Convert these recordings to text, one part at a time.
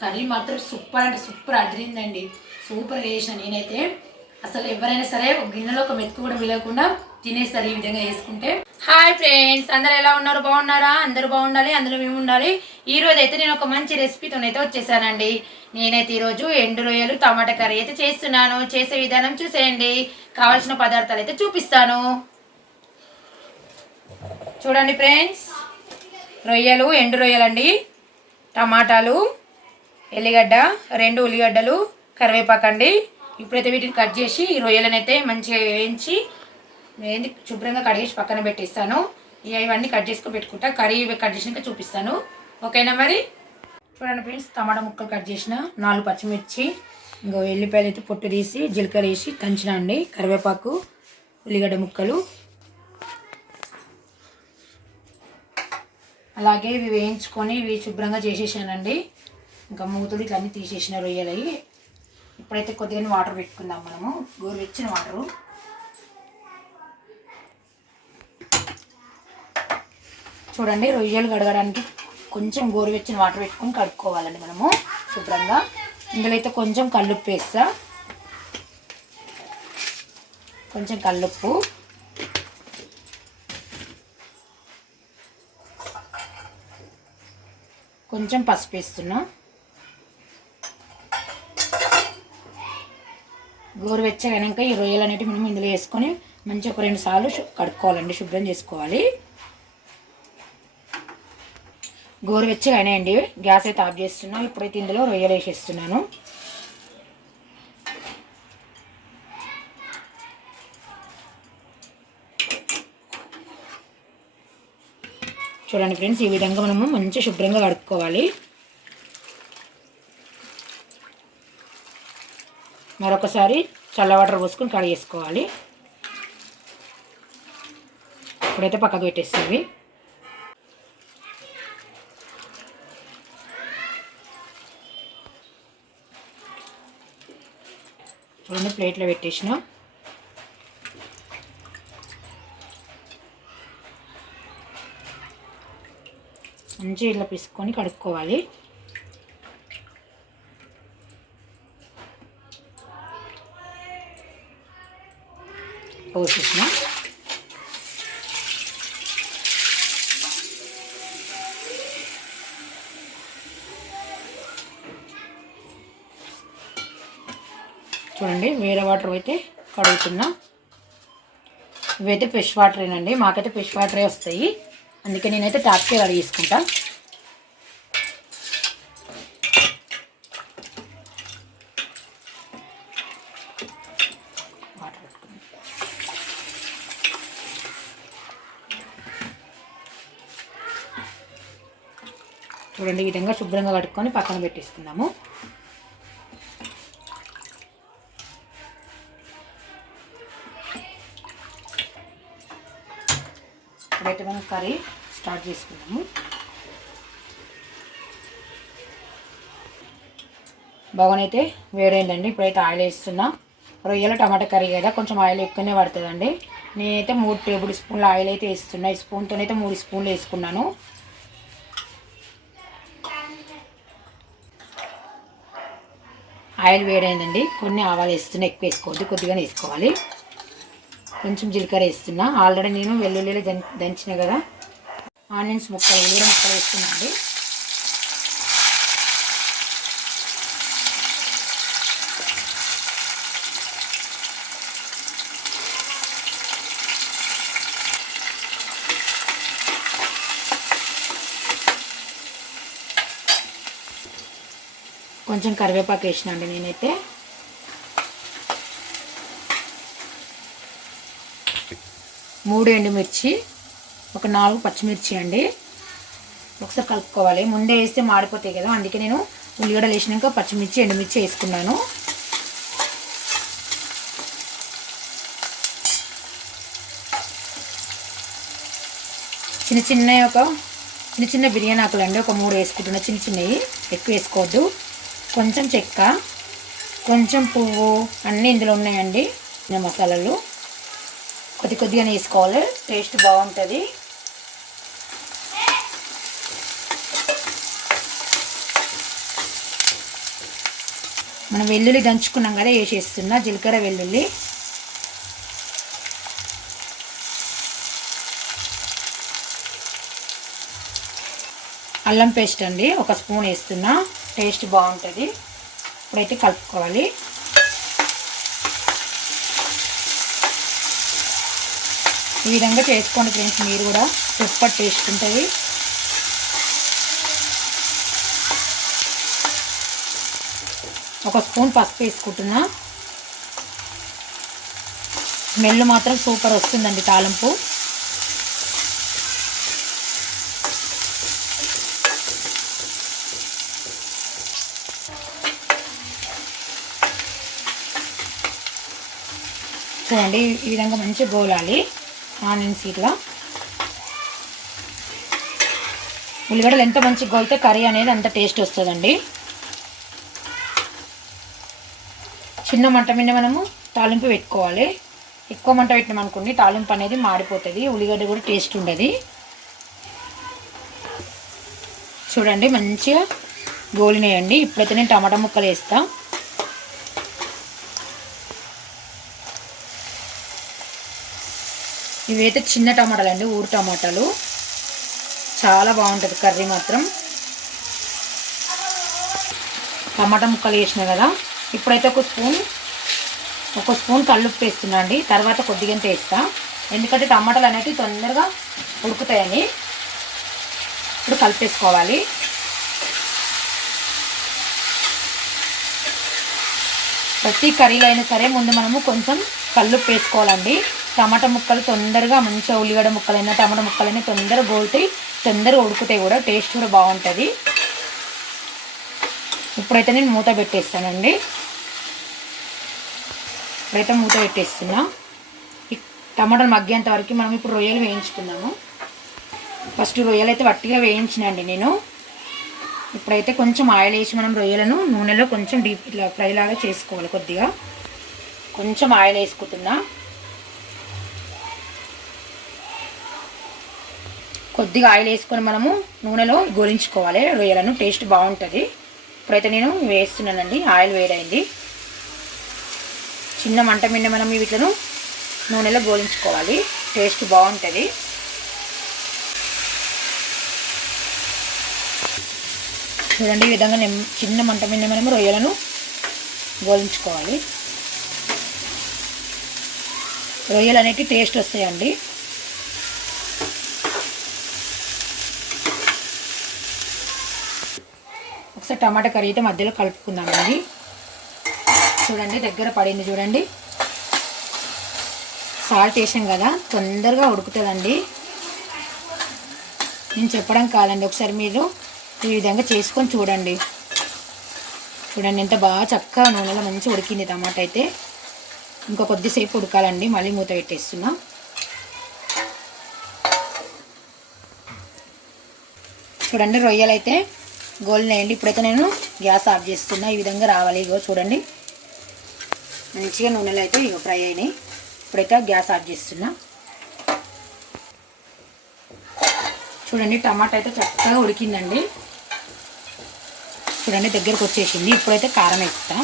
Curry మాత్రం super అంటే super అదిరిందండి. సూపర్గా చేసిన నేనైతే. అసలు ఎవరైనా సరే ఒక గిన్నెలో ఒక మెతుకు కూడా మిగలకుండా తినేస్తారు ఈ విధంగా వేసుకుంటే. హాయ్ ఫ్రెండ్స్, అందరు ఎలా ఉన్నారు? బాగున్నారా? అందరూ బాగుండాలి, అందులో మేము ఉండాలి. ఈరోజు అయితే నేను ఒక మంచి రెసిపీతోనైతే వచ్చేసానండి. నేనైతే ఈరోజు ఎండు రొయ్యలు టమాటా కర్రీ అయితే చేస్తున్నాను. చేసే విధానం చూసేయండి. కావాల్సిన పదార్థాలు అయితే చూపిస్తాను. చూడండి ఫ్రెండ్స్, రొయ్యలు, ఎండు రొయ్యలండి, టమాటాలు, ఎల్లిగడ్డ, 2 ఉల్లిగడ్డలు, కరివేపాకండి. ఇప్పుడైతే వీటిని కట్ చేసి ఈ రొయ్యలను అయితే మంచిగా వేయించి శుభ్రంగా కడిగేసి పక్కన పెట్టేస్తాను. ఇవన్నీ కట్ చేసుకొని పెట్టుకుంటా. కర్రీ కట్ చేసినాక చూపిస్తాను. ఓకేనా మరి? చూడండి ఫ్రెండ్స్, టమాటా ముక్కలు కట్ చేసిన, 4 పచ్చిమిర్చి, ఇంకో ఎల్లిపాయలు అయితే పొట్టు తీసి జీలకర్ర వేసి దంచిన అండి, కరివేపాకు, ఉల్లిగడ్డ ముక్కలు, అలాగే ఇవి వేయించుకొని ఇవి శుభ్రంగా చేసేసానండి. ఇంకా మూతులు ఇట్లా అన్నీ తీసేసిన రొయ్యలవి. ఇప్పుడైతే కొద్దిగా వాటర్ పెట్టుకుందాం మనము, గోరువెచ్చిన వాటరు. చూడండి, రొయ్యలు కడగడానికి కొంచెం గోరువెచ్చిన వాటర్ పెట్టుకొని కడుక్కోవాలండి మనము శుభ్రంగా. ఇందులో అయితే కొంచెం కల్లుప్పు వేస్తా, కొంచెం కల్లుప్పు, కొంచెం పసుపు వేస్తున్నా. గోరువెచ్చగాక ఈ రొయ్యలు అనేటివి మనం ఇందులో వేసుకొని మంచిగా ఒక 2 సార్లు కడుక్కోవాలండి, శుభ్రం చేసుకోవాలి. గోరువెచ్చగానే అండి, గ్యాస్ అయితే ఆఫ్ చేస్తున్నా. ఇప్పుడైతే ఇందులో రొయ్యలు వేసేస్తున్నాను. చూడండి ఫ్రెండ్స్, ఈ విధంగా మనము మంచిగా శుభ్రంగా కడుక్కోవాలి. మరొకసారి చల్ల వాటర్ పోసుకొని కడిగేసుకోవాలి. ఇప్పుడైతే పక్కకు పెట్టేస్తుంది. చూడండి, ప్లేట్లో పెట్టేసిన. మంచిగా ఇట్లా పిసుకొని కడుక్కోవాలి. పోసేసిన. చూడండి, వేరే వాటర్ అయితే కడుగుతున్నా. ఇవైతే ఫ్రెష్ వాటరేనండి, మాకైతే ఫ్రెష్ వాటరే వస్తాయి. అందుకే నేనైతే ట్యాప్కే కడిగేసుకుంటా. చూడండి, ఈ విధంగా శుభ్రంగా కడుక్కొని పక్కన పెట్టేసుకుందాము. ఇప్పుడైతే మనం కర్రీ స్టార్ట్ చేసుకుందాము. బాగానైతే వేడైందండి. ఇప్పుడైతే ఆయిల్ వేస్తున్నా. రొయ్యల టమాటా కర్రీ కదా, కొంచెం ఆయిల్ ఎక్కువనే పడుతుందండి. నేనైతే 3 టేబుల్ స్పూన్ల ఆయిల్ అయితే వేస్తున్నా. ఈ స్పూన్తోనైతే 3 స్పూన్లు వేసుకున్నాను. ఆయిల్ వేడైందండి. కొన్ని ఆవాలు వేస్తున్నా, ఎక్కువ వేసుకోవద్దు, కొద్దిగానే వేసుకోవాలి. కొంచెం జీలకర్ర వేస్తున్నా. ఆల్రెడీ నేను వెల్లుల్లిలో దంచిన కదా, ఆనియన్స్ ముక్కలు, వెల్లుల్లి ముక్కలు వేస్తున్నా అండి. కొంచెం కరివేపాకు వేసిన అండి నేనైతే. 3 ఎండుమిర్చి, ఒక 4 పచ్చిమిర్చి అండి. ఒకసారి కలుపుకోవాలి. ముందే వేస్తే మాడిపోతాయి కదా, అందుకే నేను ఉల్లిగడ్డలు వేసినాక పచ్చిమిర్చి, ఎండుమిర్చి వేసుకున్నాను. చిన్న చిన్న బిర్యానీ ఆకులు అండి, ఒక 3 వేసుకుంటున్నా, చిన్న చిన్నవి, ఎక్కువ వేసుకోవద్దు. కొంచెం చెక్క, కొంచెం పువ్వు, అన్నీ ఇందులో ఉన్నాయండి. మసాలాలు కొద్దిగానే వేసుకోవాలి, టేస్ట్ బాగుంటుంది. మనం వెల్లుల్లి దంచుకున్నాం కదా, వేసేస్తున్నా జీలకర్ర వెల్లుల్లి. అల్లం పేస్ట్ అండి 1 స్పూన్ వేస్తున్నా, టేస్ట్ బాగుంటుంది. ఇప్పుడైతే కలుపుకోవాలి. ఈ విధంగా చేసుకోండి ఫ్రెండ్స్, మీరు కూడా సూపర్ టేస్ట్ ఉంటుంది. ఒక స్పూన్ పసుపు వేసుకుంటున్నా. స్మెల్ మాత్రం సూపర్ వస్తుందండి తాలింపు. చూడండి ఈ విధంగా మంచిగా గోలాలి ఆనియన్స్ ఇట్లా. ఉల్లిగడ్డలు ఎంత మంచిగా గోలితే కర్రీ అనేది అంత టేస్ట్ వస్తుందండి. చిన్న మంట మీద మనము తాలింపు పెట్టుకోవాలి. ఎక్కువ మంట పెట్టినాం అనుకోండి తాలింపు అనేది మాడిపోతుంది, ఉల్లిగడ్డ కూడా టేస్ట్ ఉండదు. చూడండి మంచిగా గోలినాయండి. ఇప్పుడైతే నేను టమాటా ముక్కలు వేస్తా. ఇవైతే చిన్న టమాటాలు అండి, ఊరు టమాటాలు. చాలా బాగుంటుంది కర్రీ మాత్రం. టమాటా ముక్కలు వేసిన కదా, ఇప్పుడైతే ఒక స్పూన్ కల్లుప్పు వేస్తున్నా అండి. తర్వాత కొద్దిగా వేస్తా, ఎందుకంటే టమాటాలు అనేవి తొందరగా ఉడుకుతాయని. ఇప్పుడు కలిపేసుకోవాలి. ప్రతి కర్రీలో అయినా సరే ముందు మనము కొంచెం కల్లుప్పు వేసుకోవాలండి. టమాటా ముక్కలు తొందరగా మంచిగా, ఉల్లిగడ్డ ముక్కలైనా టమాటా ముక్కలైనా తొందరగా గోలుతాయి, తొందరగా ఉడుకుతాయి కూడా, టేస్ట్ కూడా బాగుంటుంది. ఇప్పుడైతే నేను మూత పెట్టేస్తానండి. ఇప్పుడైతే మూత పెట్టేస్తున్నా. ఈ టమాటాలు మగ్గేంత వరకు మనం ఇప్పుడు రొయ్యలు వేయించుకుందాము. ఫస్ట్ రొయ్యలు అయితే వట్టిగా వేయించినండి నేను. ఇప్పుడైతే కొంచెం ఆయిల్ వేసి మనం రొయ్యలను నూనెలో కొంచెం డీప్ ఇట్లా ఫ్రై లాగా చేసుకోవాలి. కొద్దిగా కొంచెం ఆయిల్ వేసుకుంటున్నా. కొద్దిగా ఆయిల్ వేసుకొని మనము నూనెలో గోలించుకోవాలి రొయ్యలను, టేస్ట్ బాగుంటుంది. ఇప్పుడైతే నేను వేస్తున్నానండి. ఆయిల్ వేడైంది. చిన్న మంట మీద మనం వీటిను నూనెలో గోలించుకోవాలి, టేస్ట్ బాగుంటుంది. చూడండి ఈ విధంగా చిన్న మంట మీద మనం రొయ్యలను గోలించుకోవాలి. రొయ్యలు అనేవి టేస్ట్ వస్తాయండి. ఒకసారి టమాటా కర్రీ అయితే మధ్యలో కలుపుకుందామండి. చూడండి దగ్గర పడింది చూడండి. సాల్ట్ వేసాం కదా, తొందరగా ఉడుకుతుందండి. నేను చెప్పడం కాదండి, ఒకసారి మీరు ఈ విధంగా చేసుకొని చూడండి. చూడండి ఎంత బాగా చక్కగా నూనెలో మంచిగా ఉడికింది టమాటా అయితే. ఇంకా కొద్దిసేపు ఉడకాలండి. మళ్ళీ మూత పెట్టేస్తున్నా. చూడండి రొయ్యలు అయితే గోలినాయండి. ఇప్పుడైతే నేను గ్యాస్ ఆఫ్ చేస్తున్నా. ఈ విధంగా రావాలి. ఇగో చూడండి మంచిగా నూనెలు అయితే ఇగో ఫ్రై అయినాయి. ఇప్పుడైతే గ్యాస్ ఆఫ్ చేస్తున్నా. చూడండి టమాటా అయితే చక్కగా ఉడికిందండి. చూడండి దగ్గరకు వచ్చేసింది. ఇప్పుడైతే కారం వేస్తాం.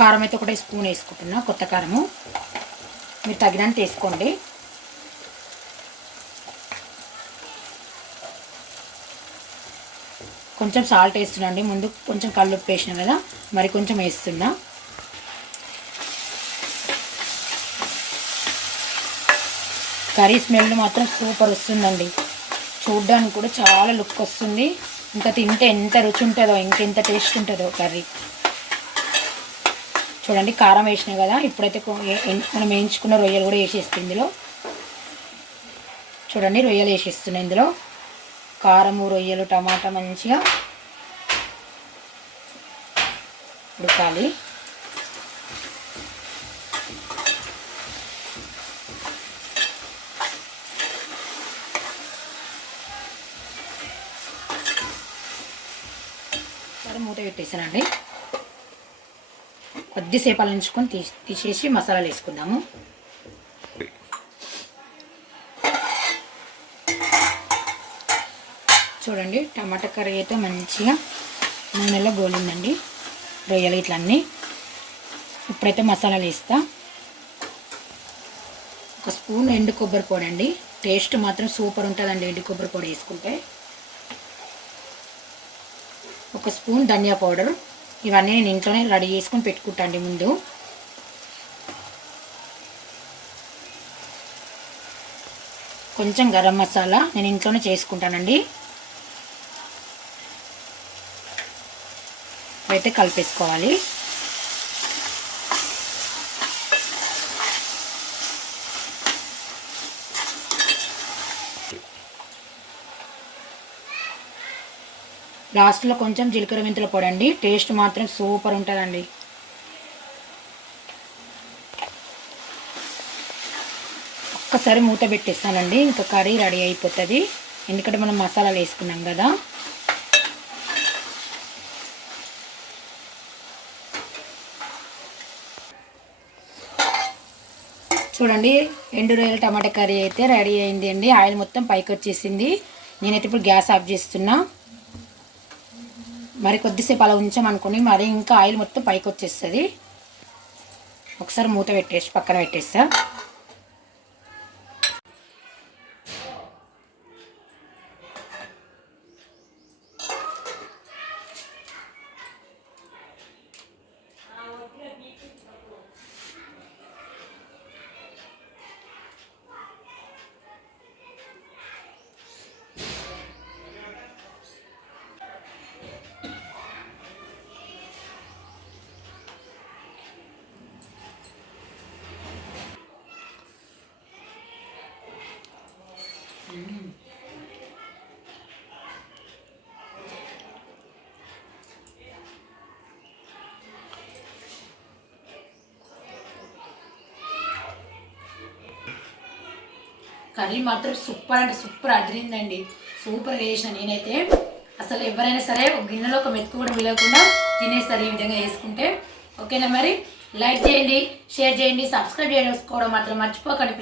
కారం అయితే 1 స్పూన్ వేసుకుంటున్నా, కొత్త కారము. మీరు తగినంత వేసుకోండి. కొంచెం సాల్ట్ వేస్తున్నాండి. ముందు కొంచెం కల్లుప్పు వేసిన కదా, మరి కొంచెం వేస్తున్నా. కర్రీ స్మెల్ మాత్రం సూపర్ వస్తుందండి. చూడ్డానికి కూడా చాలా లుక్ వస్తుంది. ఇంకా తింటే ఎంత రుచి ఉంటుందో, ఇంకెంత టేస్ట్ ఉంటుందో కర్రీ. చూడండి కారం వేసినాయి కదా, ఇప్పుడైతే మనం వేయించుకున్న రొయ్యలు కూడా వేసేస్తుంది ఇందులో. చూడండి రొయ్యలు వేసేస్తున్నాయి ఇందులో. కారము రొయ్యలు టమాటా మంచిగా ఉడకాలి. సరే మూత పెట్టేసానండి. కొద్దిసేపు అలా ఉంచుకొని తీసేసి మసాలాలు వేసుకుందాము. చూడండి టమాటా కర్రీ అయితే మంచిగా నూనెలో గోలిందండి. రొయ్యలు ఇట్లా అన్నీ. ఇప్పుడైతే మసాలాలు వేస్తా. ఒక స్పూన్ ఎండు కొబ్బరి పొడి అండి. టేస్ట్ మాత్రం సూపర్ ఉంటుందండి ఎండు కొబ్బరి పొడి వేసుకుంటే. ఒక స్పూన్ ధనియా పౌడర్. ఇవన్నీ నేను ఇంట్లోనే రెడీ చేసుకొని పెట్టుకుంటాను ముందు. కొంచెం గరం మసాలా నేను ఇంట్లోనే చేసుకుంటానండి. అయితే కలిపేసుకోవాలి. లాస్ట్లో కొంచెం జీలకర్ర మెంతుల పొడి అండి. టేస్ట్ మాత్రం సూపర్ ఉంటుందండి. ఒక్కసారి మూత పెట్టేస్తానండి. ఇంకా కర్రీ రెడీ అయిపోతుంది. ఎందుకంటే మనం మసాలాలు వేసుకున్నాం కదా. చూడండి ఎండు రొయ్యల టమాటా కర్రీ అయితే రెడీ అయింది అండి. ఆయిల్ మొత్తం పైకి వచ్చేసింది. నేనైతే ఇప్పుడు గ్యాస్ ఆఫ్ చేస్తున్నా. మరి కొద్దిసేపు అలా ఉంచామనుకోండి మరి ఇంకా ఆయిల్ మొత్తం పైకి వచ్చేస్తుంది. ఒకసారి మూత పెట్టేసి పక్కన పెట్టేస్తా. కర్రీ మాత్రం సూపర్ అంటే సూపర్ అదిరిందండి. సూపర్గా చేసిన నేనైతే. అసలు ఎవరైనా సరే ఒక గిన్నెలో ఒక మెతుకు కూడా మిగలకుండా తినేస్తారు ఈ విధంగా వేసుకుంటే. ఓకేనా మరి? లైక్ చేయండి, షేర్ చేయండి, సబ్స్క్రైబ్ చేసుకోవడం మాత్రం మర్చిపోకండి.